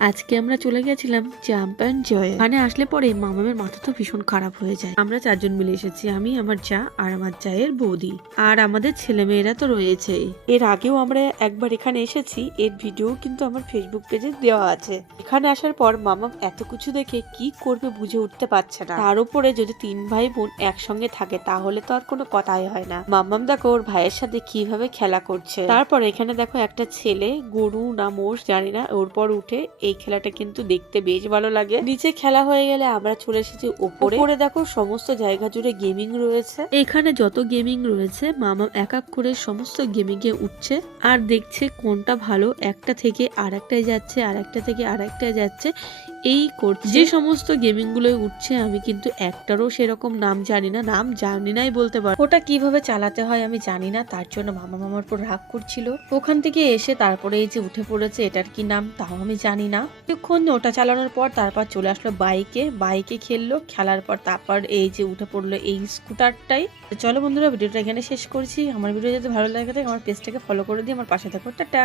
আজকে আমরা চলে গেছিলাম জাম্প অ্যান্ড জয়। ওখানে আসলে পরে মামামের মাথা তো ভীষণ খারাপ হয়ে যায়। আমরা 4 জন মিলে এসেছি, আমি, আমার যা আর আমার জায়ের বৌদি, আর আমাদের ছেলে মেয়েরা তো রয়েছেই। এর আগেও আমরা একবার এখানে এসেছি, এর ভিডিও কিন্তু আমার ফেসবুক পেজে দেওয়া আছে। এখানে আসার পর মামাম এত কিছু দেখে কি করবে বুঝে উঠতে পারছে না। তার উপরে যদি 3 ভাই বোন একসঙ্গে থাকে তাহলে তো আর কোনো কথাই হয় না। মামাম দেখো ওর ভাইয়ের সাথে কিভাবে খেলা করছে। তারপর এখানে দেখো একটা ছেলে গরু না মোষ জানি না ওর পর উঠে, এই খেলাটা কিন্তু দেখতে বেশ ভালো লাগে। নিচে খেলা হয়ে গেলে আমরা চলে এসেছি উপরে দেখো সমস্ত জায়গা জুড়ে গেমিং রয়েছে। এখানে যত গেমিং রয়েছে মামা এক এক করে সমস্ত গেমিং এ উঠছে আর দেখছে কোনটা ভালো, একটা থেকে আরেকটায় যাচ্ছে, আরেকটা থেকে আরেকটায় যাচ্ছে, এই করছে। যে সমস্ত গেমিং গুলো উঠছে আমি কিন্তু একটারও সেরকম নাম জানি না, নাই বলতে পারো। ওটা কিভাবে চালাতে হয় আমি জানি না, তার জন্য মামার উপর রাগ করছিল। ওখান থেকে এসে তারপরে এই যে উঠে পড়েছে, এটার কি নাম তাও আমি জানি না। কিছুক্ষণ ওটা চালানোর পর তারপর চলে আসলো বাইকে খেললো, খেলার পর তারপর এই যে উঠে পড়লো এই স্কুটারটাই। চলো বন্ধুরা, ভিডিওটা এখানে শেষ করছি। আমার ভিডিও যদি ভালো লাগে থাকে আমার পেজটাকে ফলো করে দিয়ে আমার পাশে থাকো। টাটা।